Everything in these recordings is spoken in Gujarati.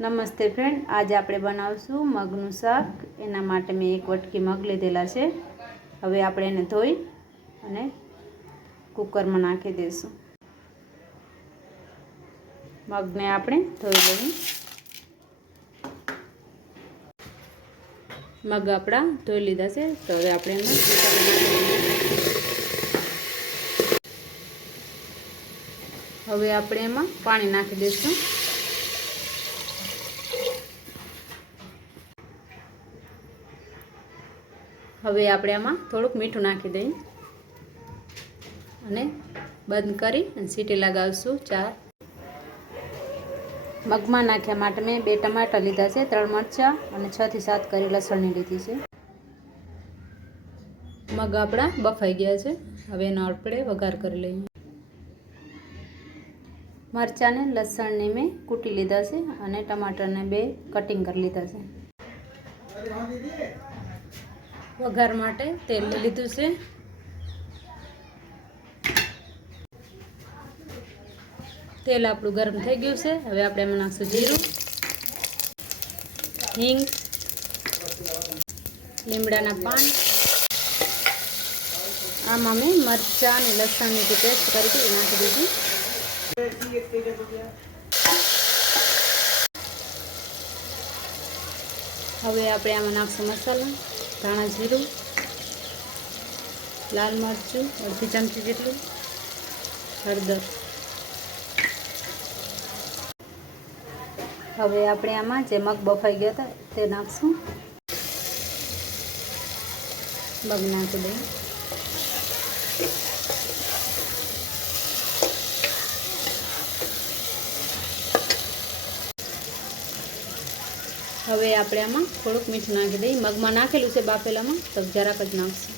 નમસ્તે ફ્રેન્ડ, આજે આપણે બનાવશું મગનું શાક। એના માટે મેં એક વટકી મગ લીધેલા છે। હવે આપણે એને ધોઈ અને કુકરમાં નાખી દઈશું। મગને આપણે ધોઈ લઈએ। મગ આપણા ધોઈ લીધા છે, તો હવે આપણે એમાં હવે આપણે એમાં પાણી નાખી દઈશું। હવે આપણે આમાં થોડુંક મીઠું નાખી દઈએ અને બંધ કરી અને સીટી લગાવશું 4। મગમાં નાખ્યા માટે મેં 2 ટમાટા લીધા છે, 3 મરચાં અને 6 થી 7 કરી લસણની લીધી છે। મગ આપણા બફાઈ ગયા છે, હવે એનો આપણે વઘાર કરી લઈએ। મરચાંને લસણને મેં કૂટી લીધા છે અને ટમાટરને 2 કટિંગ કરી લીધા છે। વઘાર માટે તેલ લઈ લીધું છે। તેલ આપણું ગરમ થઈ ગયું છે, હવે આપણે એમાં નાખશું જીરું, હિંગ, લીમડાના પાન। આમાં મેં મરચાં અને લસણની જે પેસ્ટ કરી હતી એ નાખી દીધી। હવે આપણે આમાં નાખશું મસાલા, ધાણા જીરું, લાલ મરચું અડધી ચમચી જેટલું, હળદર। હવે આપણે આમાં જે મગ બફાઈ ગયા હતા તે નાખશું। મગ નાખી દઈએ। હવે આપણે આમાં થોડુંક મીઠું નાખી દઈએ। મગમાં નાખેલું છે બાફેલામાં, તો જરાક જ નાખશું।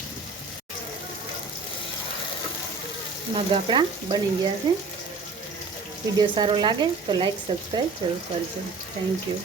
મગ આપણા બની ગયા છે। વિડીયો સારો લાગે તો લાઈક સબસ્ક્રાઈબ જરૂર કરજો। Thank you.